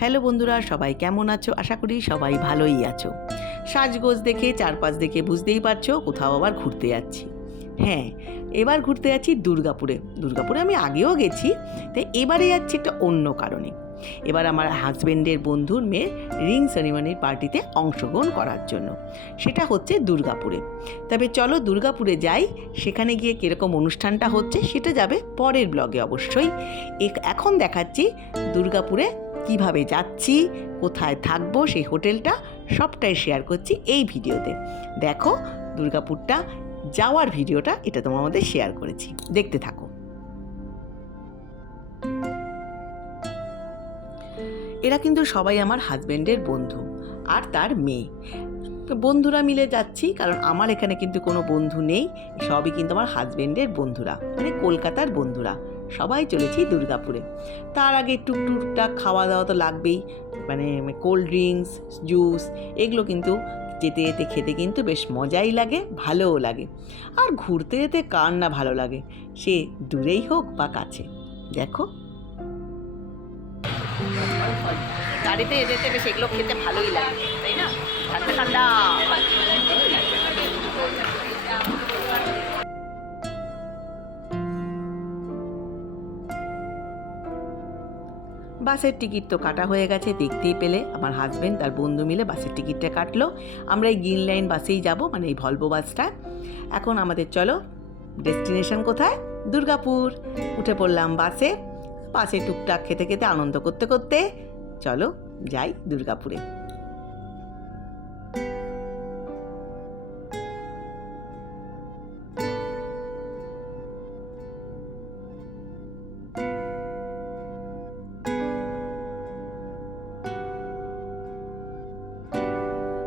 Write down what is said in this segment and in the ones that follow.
Hello বন্ধুরা, সবাই কেমন আছো? আশা করি সবাই ভালোই আছো। সাজগোজ দেখে, চারপাশ দেখে বুঝতেই পারছ, কোথাও আবার ঘুরতে যাচ্ছি। হ্যাঁ এবার ঘুরতে যাচ্ছি দুর্গাপুরে। দুর্গাপুরে আমি আগেও গেছি, তাই এবারে যাচ্ছি একটা অন্য কারণে। এবার আমার হাজব্যান্ডের বন্ধুর মেয়ে রিং সেরিমনির পার্টিতে অংশগ্রহণ করার জন্য। সেটা হচ্ছে দুর্গাপুরে। তবে চলো দুর্গাপুরে যাই, সেখানে গিয়ে কীরকম অনুষ্ঠানটা হচ্ছে, সেটা যাবে পরের ব্লগে অবশ্যই। এখন দেখাচ্ছি দুর্গাপুরে কীভাবে যাচ্ছি, কোথায় থাকব সেই হোটেলটা সবটাই শেয়ার করছি এই ভিডিওতে। দেখো, দুর্গাপুরটা যাওয়ার ভিডিওটা এটা তোমার মধ্যে শেয়ার করেছি। দেখতে থাকো। এরা কিন্তু সবাই আমার হাজব্যান্ডের বন্ধু আর তার মেয়ে। বন্ধুরা মিলে যাচ্ছি কারণ আমার এখানে কিন্তু কোনো বন্ধু নেই, সবই কিন্তু আমার হাজব্যান্ডের বন্ধুরা মানে কলকাতার বন্ধুরা। সবাই চলেছি দুর্গাপুরে। তার আগে টুকটুকটাক খাওয়া দাওয়া তো লাগবেই। মানে কোল্ড ড্রিঙ্কস জুস এগুলো কিন্তু যেতে যেতে খেতে কিন্তু বেশ মজাই লাগে, ভালোও লাগে। আর ঘুরতে যেতে কার না ভালো লাগে? সে দূরেই হোক বা কাছে। দেখো। গাড়িতে যেতে বেশ এগুলো খেতে ভালোই লাগে, তাই না? ঠান্ডা ঠান্ডা। বাসের টিকিট তো কাটা হয়ে গেছে, দেখতেই পেলে। আমার হাজব্যান্ড তার বন্ধু মিলে বাসের টিকিটটা কাটলো। আমরা এই গ্রিন লাইন বাসেই যাব মানে এই ভলভো বাসটা এখন আমাদের চলো ডেস্টিনেশন কোথায়? দুর্গাপুর। উঠে পড়লাম বাসে। বাসে টুকটাক খেতে খেতে, আনন্দ করতে করতে চলো যাই দুর্গাপুরে।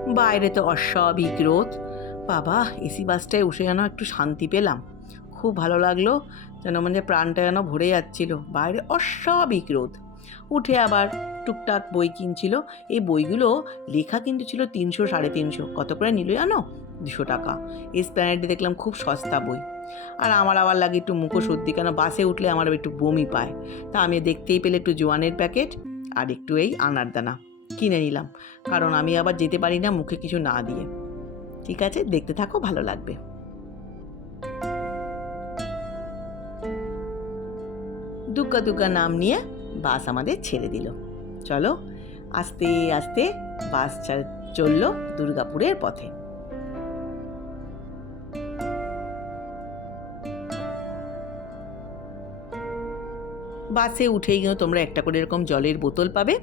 বাইরে তো অস্বাভাবিক রোদ। বাবা, এসি বাসটায় উঠে যেন একটু শান্তি পেলাম। খুব ভালো লাগল যেন মানে প্রাণটা যেন ভরে যাচ্ছিল। বাইরে অস্বাভাবিক রোদ। উঠে আবার টুকটাক বই কিনছিল। এই বইগুলো লেখা কিন্তু ছিল তিনশো, সাড়ে তিনশো। কত করে নিল জানো? দুশো টাকা। এসপ্ল্যানেডে দেখলাম খুব সস্তা বই। আর আমার আবার লাগে একটু মুখোসর্দি কেন বাসে উঠলে আমার একটু বমি পায়। তা আমি দেখতেই পেলে একটু জোয়ানের প্যাকেট আর একটু এই আনারদানা। কিনে নিলাম। কারণ আমি আবার যেতে পারি না মুখে কিছু না দিয়ে। ঠিক আছে, দেখতে থাকো, ভালো লাগবে। দুগ্গা দুগ্গা নাম নিয়ে বাস আমাদের ছেড়ে দিল। চলো, আস্তে আস্তে বাস চলল দুর্গাপুরের পথে। বাসে উঠেই কিন্তু তোমরা একটা করে এরকম জলের বোতল পাবে,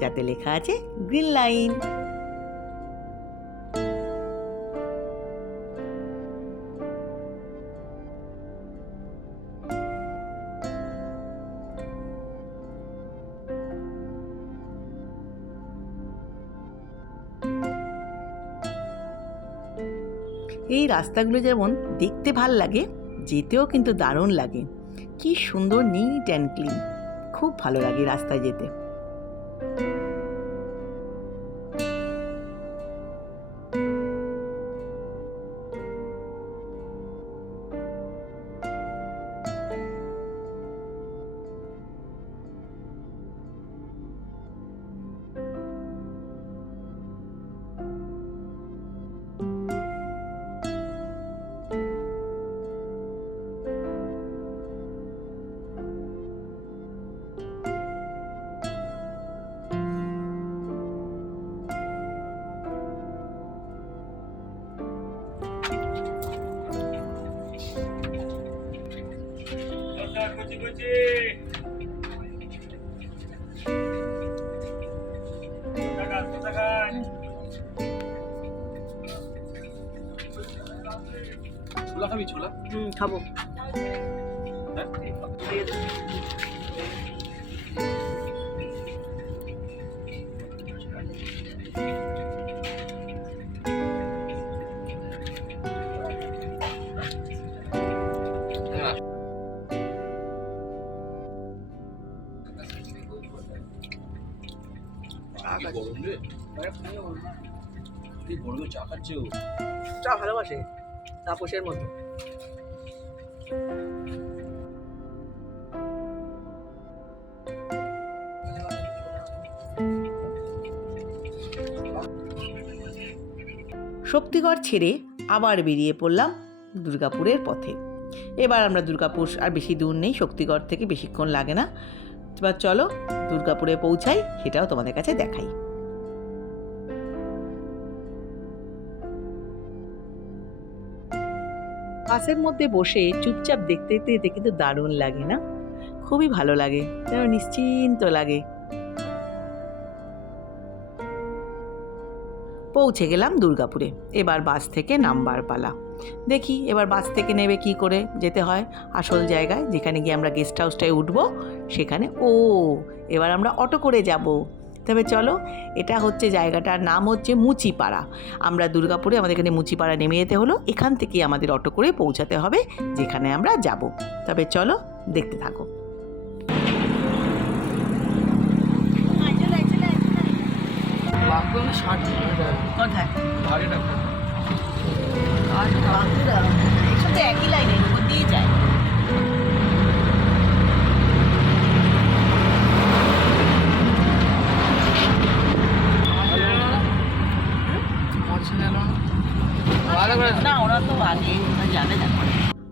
যাতে লেখা আছে গ্রিন লাইন। এই রাস্তাগুলো যেমন দেখতে ভালো লাগে, যেতেও কিন্তু দারুণ লাগে। কি সুন্দর নিট অ্যান্ড ক্লিন খুব ভালো লাগে রাস্তায় যেতে। ছোলা খাবি ছোলা? হুম খাব। চা ভালোবাসে। তাপসের মতো। শক্তিগড় ছেড়ে আবার বেরিয়ে পড়লাম দুর্গাপুরের পথে। এবার আমরা দুর্গাপুর আর বেশি দূর নেই শক্তিগড় থেকে বেশিক্ষণ লাগে না। এবার চলো, দুর্গাপুরে পৌঁছাই, সেটাও তোমাদের কাছে দেখাই। বাসের মধ্যে বসে চুপচাপ দেখতে দেখতে কিন্তু দারুণ লাগে, না? খুবই ভালো লাগে, যেন নিশ্চিন্ত লাগে। পৌঁছে গেলাম দুর্গাপুরে, এবার বাস থেকে নামবার পালা। দেখি এবার বাস থেকে নেবে কি করে যেতে হয়। আসল জায়গায় যেখানে গিয়ে আমরা গেস্ট হাউসটায় উঠবো সেখানে ও এবার আমরা অটো করে যাব। তবে চলো এটা হচ্ছে জায়গাটার নাম হচ্ছে মুচিপাড়া। আমরা দুর্গাপুরে আমাদের এখানে মুচিপাড়া নেমে যেতে হলো এখান থেকে আমাদের অটো করে পৌঁছাতে হবে যেখানে আমরা যাব। তবে চলো দেখতে থাকো। কোথায়? একই লাইনের উপর দিয়ে যায় না ওরা তো আগে যাবে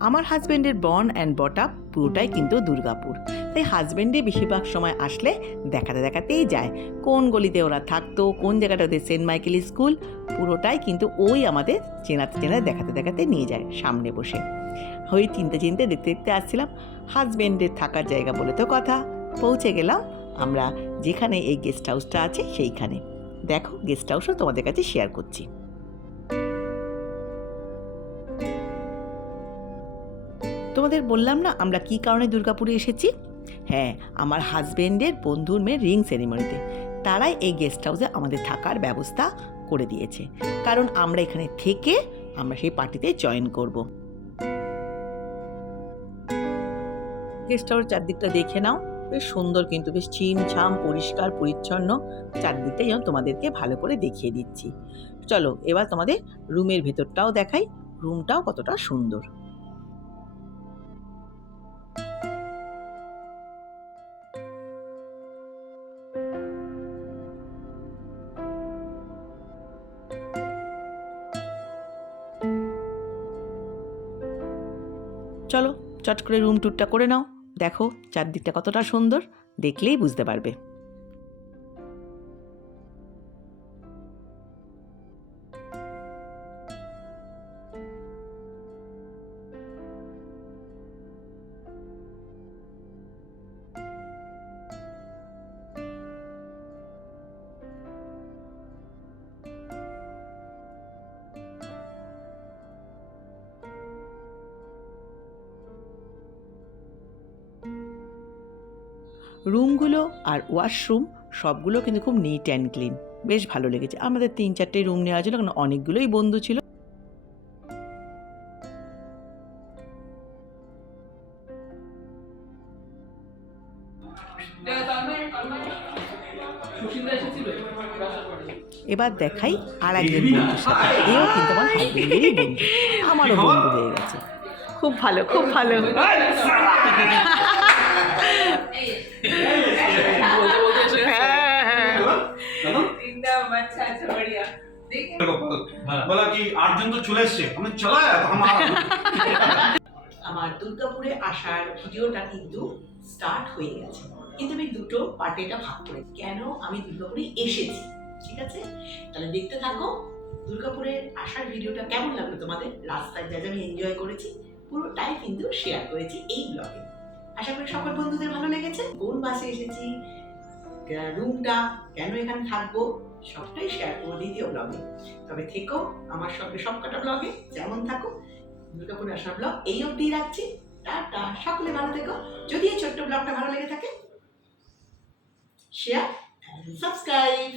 আমার হাজব্যান্ডের বর্ন অ্যান্ড বট আপ পুরোটাই কিন্তু দুর্গাপুর। তাই হাজব্যান্ডে বেশিরভাগ সময় আসলে দেখাতে দেখাতেই যায়। কোন গলিতে ওরা থাকতো, কোন জায়গাটা ওদের সেন্ট মাইকেল স্কুল, পুরোটাই কিন্তু ওই আমাদের চেনাতে চেনাতে দেখাতে দেখাতে নিয়ে যায় সামনে বসে। ওই চিনতে চিনতে দেখতে দেখতে আসছিলাম হাজব্যান্ডের থাকার জায়গা বলে তো কথা। পৌঁছে গেলাম আমরা যেখানে এই গেস্ট হাউসটা আছে সেইখানে। দেখো গেস্ট হাউসও তোমাদের কাছে শেয়ার করছি। তোমাদের বললাম না আমরা কি কারণে দুর্গাপুরে এসেছি? হ্যাঁ আমার হাজবেন্ডের বন্ধুর মেয়ে রিং সেরিমনিতে। তারাই এই গেস্ট হাউসে আমাদের থাকার ব্যবস্থা করে দিয়েছে। কারণ আমরা এখানে থেকে আমরা সেই পার্টিতে জয়েন করব। গেস্ট হাউস চারদিকটা দেখে নাও। বেশ সুন্দর কিন্তু, বেশ ছিমছাম, পরিষ্কার, পরিচ্ছন্ন চারদিকটা যেন তোমাদেরকে ভালো করে দেখিয়ে দিচ্ছি। চলো, এবার তোমাদের রুমের ভেতরটাও দেখাই। রুমটাও কতটা সুন্দর। চলো চট করে রুম ট্যুরটা করে নাও। দেখো চারদিকটা কতটা সুন্দর দেখলেই বুঝতে পারবে। রুমগুলো আর ওয়াশরুম সবগুলো কিন্তু খুব নিট অ্যান্ড ক্লিন বেশ ভালো লেগেছে। আমাদের তিন চারটে রুম নেওয়া ছিল কারণ অনেকগুলোই বন্ধু ছিল। এবার দেখাই আর একজন বন্ধুর সাথে। এও কিন্তু আমার হাজবেন্ডেরই বন্ধু। আমারও বন্ধু হয়ে গেছে। খুব ভালো খুব ভালো। বলা কি আটজন তো চলে এসছে আমি আমার দুর্গাপুরে আসার ভিডিওটা কিন্তু স্টার্ট হয়ে গেছে। কিন্তু আমি দুটো পার্টে এটা ভাগ করে কেন আমি দুর্গাপুরে এসেছি? ঠিক আছে? তাহলে দেখতে থাকো, দুর্গাপুরে আসার ভিডিওটা কেমন লাগল তোমাদের? রাস্তায় যা যা আমি এনজয় করেছি, পুরোটাই কিন্তু শেয়ার করেছি এই ব্লগে আশা করি সকল বন্ধুদের ভালো লেগেছে। কোন বাসে এসেছি রুমটা, কেন এখানে থাকব, সবটাই শেয়ার করব দ্বিতীয় ব্লগে তবে থেকো আমার সঙ্গে সবকটা ব্লগে যেমন থাকো। দুর্গাপুরে আসার ব্লগ এই অবধি রাখছি। টাটা, সকলে ভালো থেকো। যদি এই ছোট্ট ব্লগটা ভালো লেগে থাকে শেয়ার সাবস্ক্রাইব